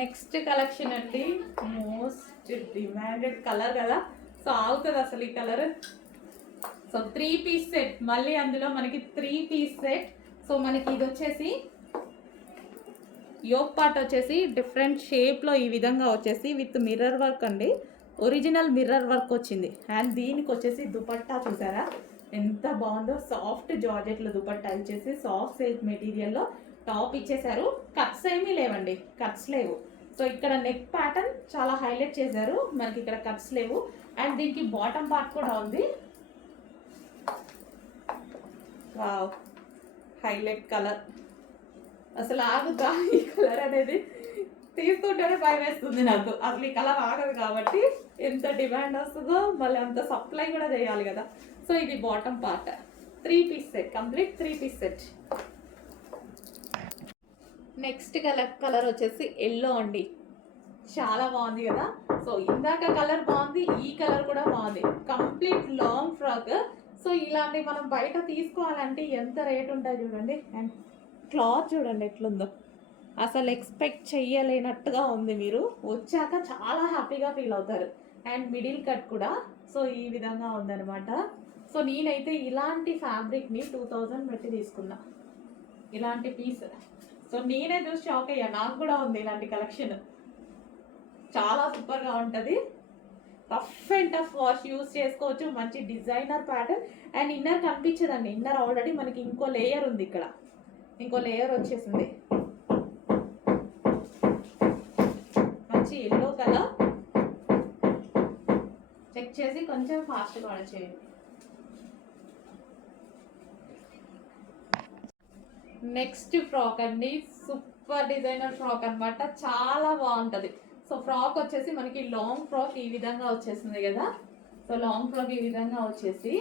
Next collection అండి. Most demanded colour కదా. So ఆగుతుంది అసలు ఈ colour. So three piece set. మళ్ళీ అందులో మనకి త్రీ పీస్ సెట్. సో మనకి ఇది వచ్చేసి యోగ్ పార్ట్ వచ్చేసి డిఫరెంట్ షేప్లో ఈ విధంగా వచ్చేసి విత్ మిర్రర్ వర్క్ అండి. ఒరిజినల్ మిర్రర్ వర్క్ వచ్చింది. అండ్ దీనికి వచ్చేసి దుపట్టా చూసారా? ఎంత బాగుందో. సాఫ్ట్ జార్జెట్లో దుపట్టా ఇచ్చేసి సాఫ్ట్ సిల్క్ మెటీరియల్లో టాప్ ఇచ్చేసారు కట్స్ ఏమీ లేవండి. కట్స్ లేవు. సో ఇక్కడ నెక్ ప్యాటర్న్ చాలా హైలైట్ చేశారు. మనకి ఇక్కడ కట్స్ లేవు. అండ్ దీనికి బాటమ్ పార్ట్ కూడా ఉంది. వావ్ హైలైట్ కలర్ అసలు ఆగుతా ఈ కలర్ అనేది. తీస్తుంటేనే భయం వేస్తుంది నాకు. అసలు ఈ కలర్ ఆగదు కాబట్టి ఎంత డిమాండ్ వస్తుందో మళ్ళీ అంత సప్లై కూడా చేయాలి కదా. సో ఇది bottom part three piece set complete three piece set next colour colour వచ్చేసి ఎల్లో అండి. చాలా బాగుంది కదా? సో ఇందాక కలర్ బాగుంది ఈ కలర్ కూడా బాగుంది. Complete long frock. సో ఇలాంటి మనం బయట తీసుకోవాలంటే ఎంత రేట్ ఉంటాయి చూడండి. అండ్ క్లాత్ చూడండి ఎట్లుందో. అసలు ఎక్స్పెక్ట్ చెయ్యలేనట్టుగా ఉంది మీరు. వచ్చాక చాలా హ్యాపీగా ఫీల్ అవుతారు. అండ్ మిడిల్ కట్ కూడా. సో ఈ విధంగా ఉందనమాట సో నేనైతే ఇలాంటి ఫ్యాబ్రిక్ని టూ థౌజండ్ పెట్టి తీసుకున్నా. ఇలాంటి పీస్. సో నేనే చూసి షాక్ అయ్యా. నాకు కూడా ఉంది ఇలాంటి కలెక్షన్ చాలా సూపర్గా ఉంటుంది. Rough and tough wash use చేసుకోవచ్చు. మంచి డిజైనర్ ప్యాటర్న్ అండ్ ఇన్నర్ కనిపించదండి. ఇన్నర్ ఆల్రెడీ మనకి ఇంకో లేయర్ ఉంది ఇక్కడ. ఇంకో లేయర్ వచ్చేసింది. మంచి ఎల్లో కలర్ చెక్ చేసి కొంచెం ఫాస్ట్గా ఆర్డర్ చేయండి. నెక్స్ట్ ఫ్రాక్ అండి. సూపర్ డిజైనర్ ఫ్రాక్ అన్నమాట. చాలా బాగుంటుంది. సో ఫ్రాక్ వచ్చేసి మనకి లాంగ్ ఫ్రాక్ ఈ విధంగా వచ్చేసింది కదా. సో లాంగ్ ఫ్రాక్ ఈ విధంగా వచ్చేసి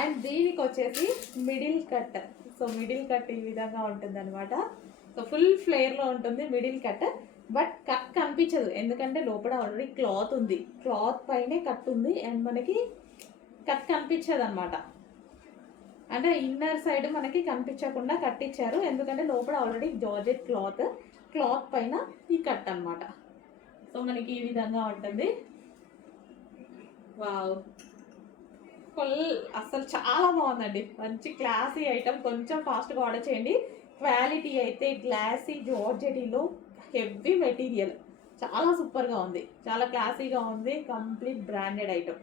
అండ్ దీనికి వచ్చేసి middle cut. So middle cut ఈ విధంగా ఉంటుంది అనమాట సో ఫుల్ ఫ్లేయర్లో ఉంటుంది మిడిల్ కట్. బట్ కట్ కనిపించదు. ఎందుకంటే లోపల ఆల్రెడీ క్లాత్ ఉంది. క్లాత్ పైనే కట్ ఉంది. అండ్ మనకి కట్ కనిపించదు అనమాట అంటే ఇన్నర్ సైడ్ మనకి కనిపించకుండా కట్టించారు. ఎందుకంటే లోపల ఆల్రెడీ జార్జెట్ క్లాత్ క్లాత్ పైన ఈ కట్ అనమాట సో మనకి ఈ విధంగా ఉంటుంది. వావ్ ఫుల్ అసలు చాలా బాగుందండి. మంచి క్లాసీ ఐటమ్ కొంచెం ఫాస్ట్గా ఆర్డర్ చేయండి. క్వాలిటీ అయితే గ్లాసీ జార్జెటీలో హెవీ మెటీరియల్ చాలా సూపర్గా ఉంది. చాలా క్లాసీగా ఉంది. కంప్లీట్ బ్రాండెడ్ ఐటమ్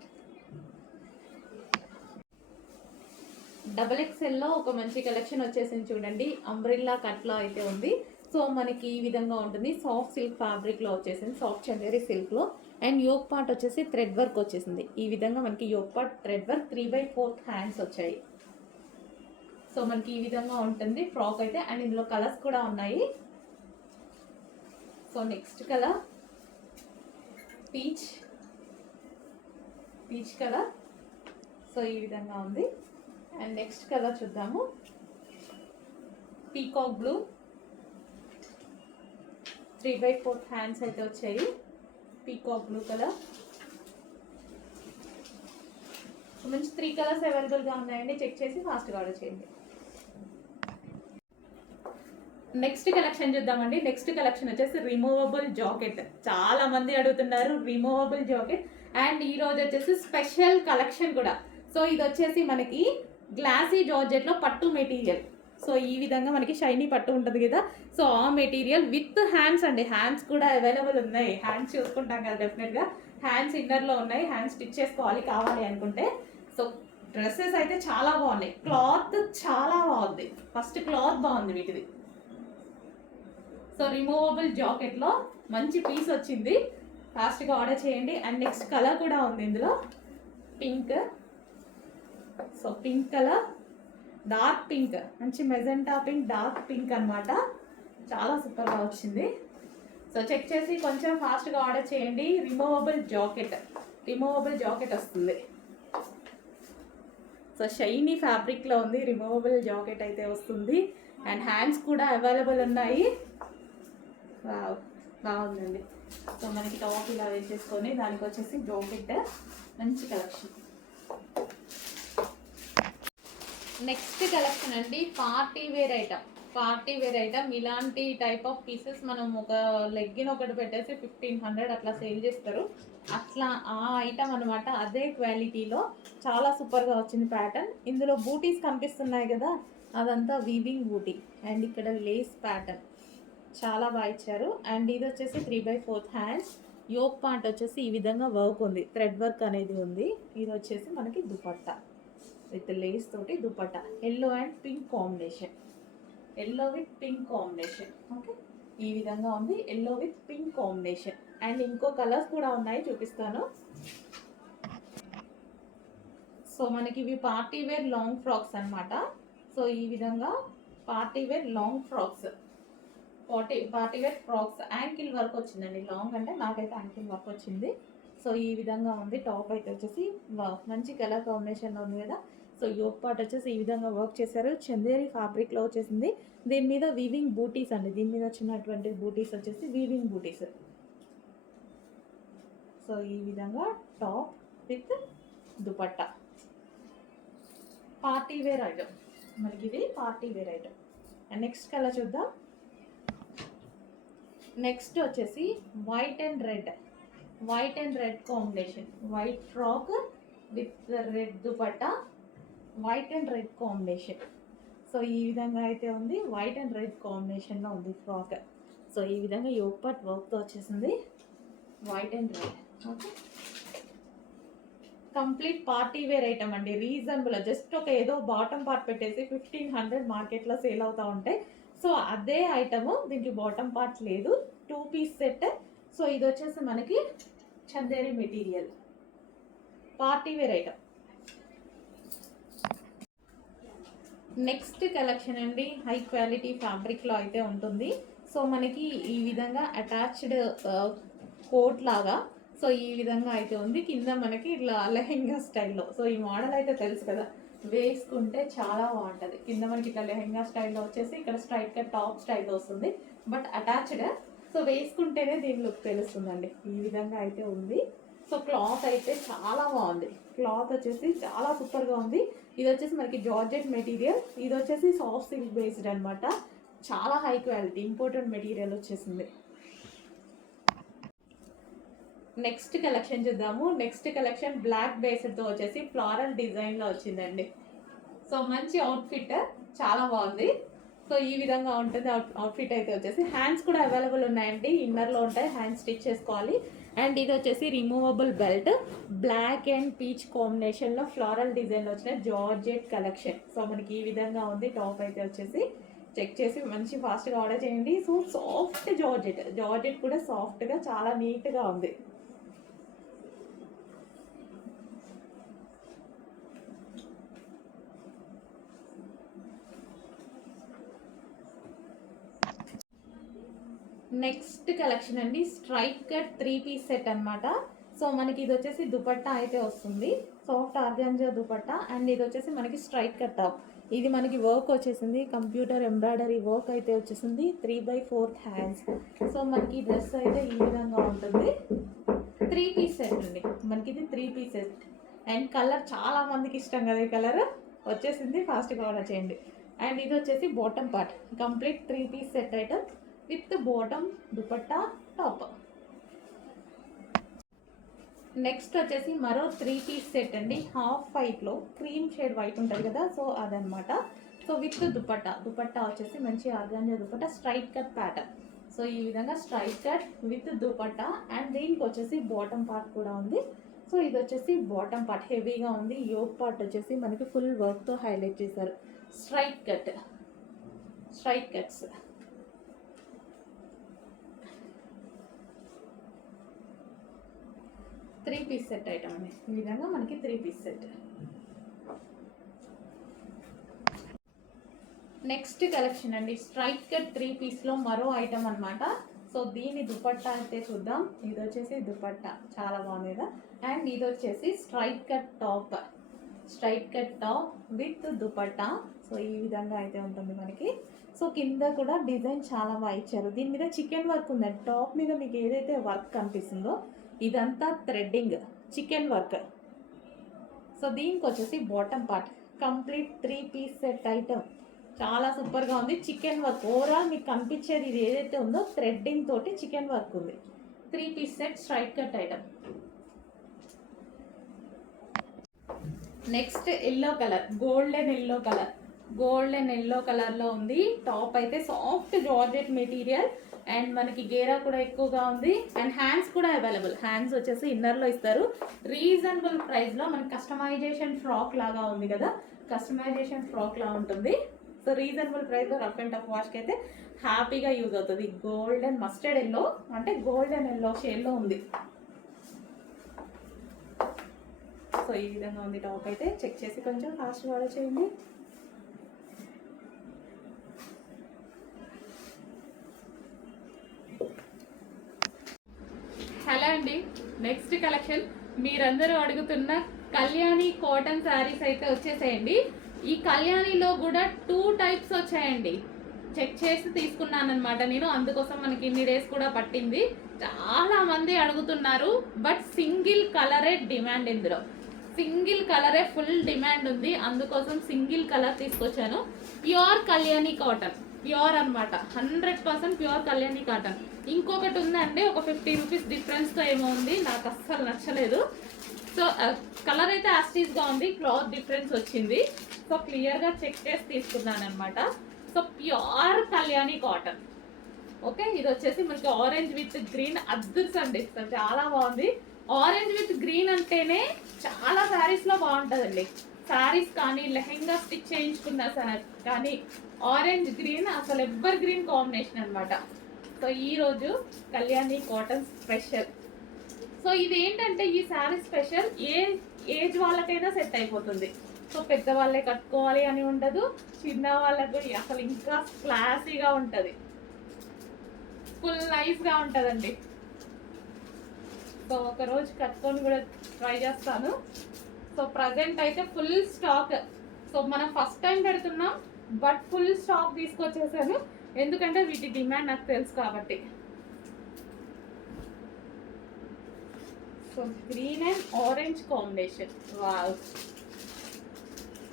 డబల్ ఎక్స్ఎల్లో ఒక మంచి కలెక్షన్ వచ్చేసింది చూడండి. అంబ్రిల్లా కట్లో అయితే ఉంది. సో మనకి ఈ విధంగా ఉంటుంది. సాఫ్ట్ సిల్క్ ఫ్యాబ్రిక్లో వచ్చేసింది. సాఫ్ట్ చందేరి సిల్క్లో అండ్ యోగ్ పార్ట్ వచ్చేసి థ్రెడ్ వర్క్ వచ్చేసింది. ఈ విధంగా మనకి yoke part thread work three by fourth hands వచ్చాయి. సో మనకి ఈ విధంగా ఉంటుంది. ఫ్రాక్ అయితే అండ్ ఇందులో కలర్స్ కూడా ఉన్నాయి. So next colour peach. Peach colour. So ఈ విధంగా ఉంది. అండ్ నెక్స్ట్ కలర్ చూద్దాము. Peacock blue three by fourth hands అయితే వచ్చాయి. Peacock blue colour. మంచి త్రీ కలర్స్ అవైలబుల్గా ఉన్నాయండి. చెక్ చేసి ఫాస్ట్గా ఆర్డర్ చేయండి. నెక్స్ట్ కలెక్షన్ చూద్దామండి. నెక్స్ట్ కలెక్షన్ వచ్చేసి రిమూవబుల్ జాకెట్ చాలా మంది అడుగుతున్నారు రిమూవబుల్ జాకెట్ అండ్ ఈ రోజు వచ్చేసి స్పెషల్ కలెక్షన్ కూడా. సో ఇది వచ్చేసి మనకి గ్లాసీ జార్జెట్లో పట్టు మెటీరియల్. సో ఈ విధంగా మనకి షైనీ పట్టు ఉంటుంది కదా. సో ఆ మెటీరియల్ విత్ హ్యాండ్స్ అండి. హ్యాండ్స్ కూడా అవైలబుల్ ఉన్నాయి. హ్యాండ్స్ చూసుకుంటాం కదా డెఫినెట్గా. హ్యాండ్స్ ఇన్నర్లో ఉన్నాయి. హ్యాండ్స్ స్టిచ్ చేసుకోవాలి కావాలి అనుకుంటే. సో డ్రెస్సెస్ అయితే చాలా బాగున్నాయి. క్లాత్ చాలా బాగుంది. ఫస్ట్ క్లాత్ బాగుంది వీటిది. సో రిమూవబుల్ జాకెట్లో మంచి పీస్ వచ్చింది. ఫాస్ట్గా ఆర్డర్ చేయండి. అండ్ నెక్స్ట్ కలర్ కూడా ఉంది ఇందులో. Pink. So pink colour dark pink మంచి మెజెంటా పింక్ డార్క్ పింక్ అన్నమాట. చాలా సూపర్గా వచ్చింది. సో చెక్ చేసి కొంచెం ఫాస్ట్గా ఆర్డర్ చేయండి. రిమూవబుల్ జాకెట్ రిమూవబుల్ జాకెట్ వస్తుంది. సో షైనీ ఫ్యాబ్రిక్లో ఉంది. రిమూవబుల్ జాకెట్ అయితే వస్తుంది. అండ్ హ్యాండ్స్ కూడా అవైలబుల్ ఉన్నాయి. బాగుందండి. సో మనకి టాప్ ఇలా వేసేసుకొని దానికి వచ్చేసి జాకెట్ మంచి కలెక్షన్ నెక్స్ట్ కలెక్షన్ అండి party wear item party wear item ఇలాంటి టైప్ ఆఫ్ పీసెస్ మనం ఒక లెగ్గిన్ ఒకటి పెట్టేసి ఫిఫ్టీన్ హండ్రెడ్ అట్లా సేల్ చేస్తారు. అట్లా ఆ ఐటమ్ అనమాట అదే క్వాలిటీలో చాలా సూపర్గా వచ్చింది ప్యాటర్న్ ఇందులో బూటీస్ కనిపిస్తున్నాయి కదా అదంతా వీవింగ్ బూటీ అండ్ ఇక్కడ లేస్ ప్యాటర్న్ చాలా బాగా ఇచ్చారు. అండ్ ఇది వచ్చేసి three by fourth hands yoke part వచ్చేసి ఈ విధంగా వర్క్ ఉంది. థ్రెడ్ వర్క్ అనేది ఉంది. ఇది వచ్చేసి మనకి దుపట్టా. విత్ లేస్ తోటి dupatta. Yellow and pink combination yellow with pink combination okay ఈ విధంగా ఉంది. Yellow with pink combination and ఇంకో కలర్స్ కూడా ఉన్నాయి. చూపిస్తాను. సో మనకి ఇవి పార్టీ వేర్ లాంగ్ ఫ్రాక్స్ అనమాట సో ఈ విధంగా party wear long frocks party party wear frocks ankle work వచ్చిందండి. లాంగ్ అంటే నాకైతే యాంకిల్ వర్క్ వచ్చింది. సో ఈ విధంగా ఉంది. టాప్ అయితే వచ్చేసి మంచి కలర్ కాంబినేషన్లో ఉంది కదా. సో యోక్ పార్ట్ వచ్చేసి ఈ విధంగా వర్క్ చేశారు. చందేరి ఫ్యాబ్రిక్లో వచ్చేసింది. దీని మీద వీవింగ్ బూటీస్ అండి. దీని మీద వచ్చినటువంటి బూటీస్ వచ్చేసి వీవింగ్ బూటీస్ సో ఈ విధంగా top with dupatta. Party wear item మనకి ఇది party wear item and next colour చూద్దాం. నెక్స్ట్ వచ్చేసి white and red white and red combination white frock with red dupatta. White and red combination so ఈ విధంగా అయితే ఉంది. వైట్ అండ్ రెడ్ కాంబినేషన్లో ఉంది ఫ్రాక్ సో ఈ విధంగా యోగ్ పార్ట్ వర్క్తో వచ్చేసింది. White and red okay complete party wear item అండి. రీజనబుల్ జస్ట్ ఒక ఏదో బాటమ్ పార్ట్ పెట్టేసి ఫిఫ్టీన్ హండ్రెడ్ మార్కెట్లో సేల్ అవుతూ ఉంటాయి. సో అదే ఐటమ్ దీనికి బాటమ్ పార్ట్ లేదు. టూ పీస్ సెట్ సో ఇది వచ్చేసి మనకి Chanderi material. Party wear item next collection అండి హై క్వాలిటీ ఫ్యాబ్రిక్లో అయితే ఉంటుంది. సో మనకి ఈ విధంగా అటాచ్డ్ కోట్ లాగా సో ఈ విధంగా అయితే ఉంది. కింద మనకి ఇట్లా లెహెంగా స్టైల్లో సో ఈ మోడల్ అయితే తెలుసు కదా. వేసుకుంటే చాలా బాగుంటుంది. కింద మనకి ఇట్లా లెహెంగా స్టైల్లో వచ్చేసి ఇక్కడ స్ట్రైట్గా టాప్ స్టైల్లో వస్తుంది. బట్ అటాచ్డ్ సో వేసుకుంటేనే దీని లుక్ తెలుస్తుందండి. ఈ విధంగా అయితే ఉంది. సో క్లాత్ అయితే చాలా బాగుంది. క్లాత్ వచ్చేసి చాలా సూపర్గా ఉంది. ఇది వచ్చేసి మనకి జార్జెట్ మెటీరియల్. ఇది వచ్చేసి సాఫ్ట్ సిల్క్ బేస్డ్ అనమాట చాలా హై క్వాలిటీ ఇంపార్టెంట్ మెటీరియల్ వచ్చేసింది. నెక్స్ట్ కలెక్షన్ చూద్దాము. నెక్స్ట్ కలెక్షన్ బ్లాక్ బేస్డ్తో వచ్చేసి ఫ్లారల్ డిజైన్లో వచ్చిందండి. సో మంచి అవుట్ఫిట్ చాలా బాగుంది. సో ఈ విధంగా ఉంటుంది. అవుట్ అవుట్ఫిట్ అయితే వచ్చేసి హ్యాండ్స్ కూడా అవైలబుల్ ఉన్నాయండి. ఇన్నర్లో ఉంటాయి. హ్యాండ్స్ స్టిచ్ చేసుకోవాలి. అండ్ ఇది వచ్చేసి removable belt black and peach కాంబినేషన్లో ఫ్లారల్ డిజైన్లో వచ్చిన జార్జెట్ కలెక్షన్ సో మనకి ఈ విధంగా ఉంది. టాప్ అయితే వచ్చేసి చెక్ చేసి మంచి ఫాస్ట్గా ఆర్డర్ చేయండి. సో సాఫ్ట్ జార్జెట్ జార్జెట్ కూడా సాఫ్ట్గా చాలా నీట్గా ఉంది. నెక్స్ట్ కలెక్షన్ అండి straight cut three piece set అన్నమాట. సో మనకి ఇది వచ్చేసి దుపట్టా అయితే వస్తుంది. సాఫ్ట్ ఆర్గాంజా దుపట్టా అండ్ ఇది వచ్చేసి మనకి స్ట్రైట్ కట్ టాప్. ఇది మనకి వర్క్ వచ్చేసింది. కంప్యూటర్ ఎంబ్రాయిడరీ వర్క్ అయితే వచ్చేసింది. Three by fourth hands. So మనకి డ్రెస్ అయితే ఈ విధంగా ఉంటుంది. త్రీ పీస్ సెట్ అండి. మనకి ఇది three piece set. And colour చాలా మందికి ఇష్టం కదా ఈ కలర్. వచ్చేసింది ఫాస్ట్గా ఆర్డర్ చేయండి. అండ్ ఇది వచ్చేసి bottom part. Complete three piece set item. With bottom dupatta top. Next వచ్చేసి మరో త్రీ పీస్ సెట్ అండి. హాఫ్ వైట్లో క్రీమ్ షేడ్ వైట్ ఉంటుంది కదా సో అదనమాట సో విత్ దుపట్టా. దుపట్టా వచ్చేసి మంచి organza dupatta straight cut pattern. So ఈ విధంగా straight cut with dupatta and దీనికి వచ్చేసి బాటమ్ పార్ట్ కూడా ఉంది. సో ఇది వచ్చేసి బాటమ్ పార్ట్ హెవీగా ఉంది. యోగ్ పార్ట్ వచ్చేసి మనకి ఫుల్ వర్క్తో హైలైట్ చేశారు. Straight cut. Straight cuts. Three piece set item అని ఈ విధంగా మనకి three piece set. Next collection అండి. స్ట్రైట్ కట్ త్రీ పీస్లో మరో ఐటమ్ అనమాట సో దీని దుపట్టా అయితే చూద్దాం. ఇది వచ్చేసి దుపట్టా. చాలా బాగుంది కదా. అండ్ ఇది వచ్చేసి straight cut top. Straight cut top with dupatta. So ఈ విధంగా అయితే ఉంటుంది మనకి. సో కింద కూడా డిజైన్ చాలా బాగా ఇచ్చారు. దీని మీద చికెన్ వర్క్ ఉందండి. టాప్ మీద మీకు ఏదైతే వర్క్ కనిపిస్తుందో ఇదంతా థ్రెడ్డింగ్ చికెన్ వర్క్ సో దీనికి వచ్చేసి bottom part complete three piece set item చాలా సూపర్గా ఉంది. చికెన్ వర్క్ ఓవరాల్ మీకు కనిపించేది ఇది ఏదైతే ఉందో థ్రెడ్డింగ్ తోటి చికెన్ వర్క్ ఉంది. Three piece set straight cut item next yellow colour golden yellow colour golden yellow కలర్లో ఉంది. టాప్ అయితే సాఫ్ట్ జార్జెట్ మెటీరియల్ అండ్ మనకి గేరా కూడా ఎక్కువగా ఉంది. అండ్ హ్యాండ్స్ కూడా అవైలబుల్ హ్యాండ్స్ వచ్చేసి ఇన్నర్లో ఇస్తారు. రీజనబుల్ ప్రైస్లో మనకి కస్టమైజేషన్ ఫ్రాక్ లాగా ఉంది కదా. కస్టమైజేషన్ ఫ్రాక్ లా ఉంటుంది. సో రీజనబుల్ ప్రైస్లో రఫ్ అండ్ టఫ్ వాష్కి అయితే హ్యాపీగా యూజ్ అవుతుంది. గోల్డెన్ మస్టర్డ్ ఎల్లో అంటే గోల్డెన్ ఎల్లో షేడ్లో ఉంది. సో ఈ విధంగా ఉంది టాప్ అయితే. చెక్ చేసి కొంచెం ఫాస్ట్ ఆర్డర్ చేయండి. హలో అండి. నెక్స్ట్ కలెక్షన్ మీరందరూ అడుగుతున్న కళ్యాణి కాటన్ శారీస్ అయితే వచ్చేసేయండి. ఈ కళ్యాణిలో కూడా టూ టైప్స్ వచ్చాయండి. చెక్ చేసి తీసుకున్నాను అనమాట నేను. అందుకోసం మనకి ఇన్ని డేస్ కూడా పట్టింది. చాలా మంది అడుగుతున్నారు బట్ సింగిల్ కలరే డిమాండ్ ఇందులో. సింగిల్ కలరే ఫుల్ డిమాండ్ ఉంది. అందుకోసం సింగిల్ కలర్ తీసుకొచ్చాను. ప్యూర్ కళ్యాణి కాటన్ ప్యూర్ అన్నమాట. Hundred percent pure Kalyani cotton. ఇంకొకటి ఉందండి ఒక ఫిఫ్టీ రూపీస్ డిఫరెన్స్తో ఏమో ఉంది నాకు అస్సలు నచ్చలేదు. సో కలర్ అయితే యాస్టీస్గా ఉంది క్లాత్ డిఫరెన్స్ వచ్చింది. సో క్లియర్గా చెక్ చేసి తీసుకున్నాను అనమాట so pure Kalyani cotton. Okay ఇది వచ్చేసి మనకి ఆరెంజ్ విత్ గ్రీన్ అద్దుర్స్ అండి. చాలా బాగుంది. ఆరెంజ్ విత్ గ్రీన్ అంటేనే చాలా శారీస్లో బాగుంటుందండి. శారీస్ కానీ లెహెంగా స్టిచ్ చేయించుకున్న సార్ కానీ ఆరెంజ్ గ్రీన్ అసలు ఎవ్వర్ గ్రీన్ కాంబినేషన్ అనమాట సో ఈరోజు కళ్యాణి కాటన్ స్పెషల్. సో ఇది ఏంటంటే ఈ శారీ స్పెషల్ ఏ ఏజ్ వాళ్ళకైనా సెట్ అయిపోతుంది. సో పెద్దవాళ్ళే కట్టుకోవాలి అని ఉండదు చిన్న వాళ్ళకు అసలు ఇంకా క్లాసీగా ఉంటుంది. ఫుల్ నైస్గా ఉంటుందండి. సో ఒక రోజు కట్టుకొని కూడా ట్రై చేస్తాను. సో ప్రజెంట్ అయితే ఫుల్ స్టాక్. సో మనం ఫస్ట్ టైం పెడుతున్నాం బట్ ఫుల్ స్టాక్ తీసుకొచ్చేసాను. ఎందుకంటే వీటి డిమాండ్ నాకు తెలుసు కాబట్టి. So green and orange combination wow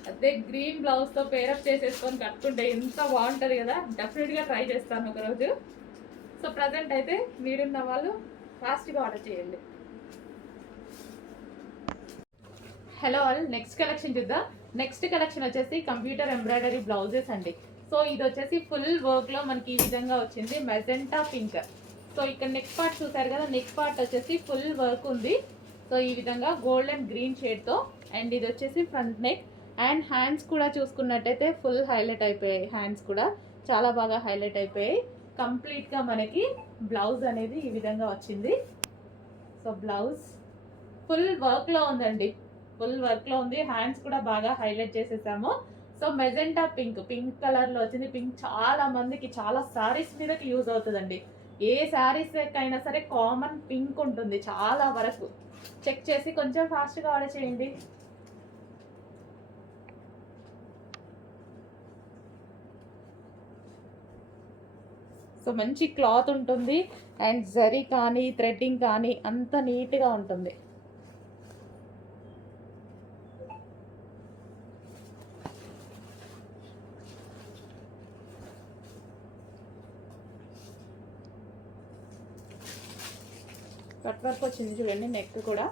అదే గ్రీన్ బ్లౌజ్తో పేరప్ చేసేసుకొని కట్టుకుంటే ఎంత బాగుంటుంది కదా. డెఫినెట్గా ట్రై చేస్తాను ఒకరోజు. సో ప్రజెంట్ అయితే మీరున్న వాళ్ళు ఫాస్ట్గా ఆర్డర్ చేయండి. హలో ఆల్ నెక్స్ట్ కలెక్షన్ చూద్దాం. నెక్స్ట్ కలెక్షన్ వచ్చేసి కంప్యూటర్ ఎంబ్రాయిడరీ బ్లౌజెస్ అండి. సో ఇది వచ్చేసి ఫుల్ వర్క్లో మనకి ఈ విధంగా వచ్చింది. Magenta pink. సో ఇక్కడ నెక్ పార్ట్ చూసారు కదా నెక్ పార్ట్ వచ్చేసి ఫుల్ వర్క్ ఉంది. సో ఈ విధంగా గోల్డ్ అండ్ గ్రీన్ షేడ్తో అండ్ ఇది వచ్చేసి ఫ్రంట్ నెక్ అండ్ హ్యాండ్స్ కూడా చూసుకున్నట్టయితే ఫుల్ హైలైట్ అయిపోయాయి. హ్యాండ్స్ కూడా చాలా బాగా హైలైట్ అయిపోయాయి. కంప్లీట్గా మనకి బ్లౌజ్ అనేది ఈ విధంగా వచ్చింది. సో బ్లౌజ్ ఫుల్ వర్క్లో ఉందండి. ఫుల్ వర్క్లో ఉంది. హ్యాండ్స్ కూడా బాగా హైలైట్ చేసేసాము. సో మెజెంటా పింక్ పింక్ కలర్లో వచ్చింది. పింక్ చాలా మందికి చాలా సారీస్ మీదకి యూజ్ అవుతుందండి. ఏ శారీస్ అయినా సరే కామన్ పింక్ ఉంటుంది చాలా వరకు. చెక్ చేసి కొంచెం ఫాస్ట్గా ఆర్డర్ చేయండి. సో మంచి క్లాత్ ఉంటుంది. అండ్ జరీ కానీ థ్రెడ్డింగ్ కానీ అంత నీట్గా ఉంటుంది కట్ వర్క్ వచ్చింది చూడండి నెక్ కూడా.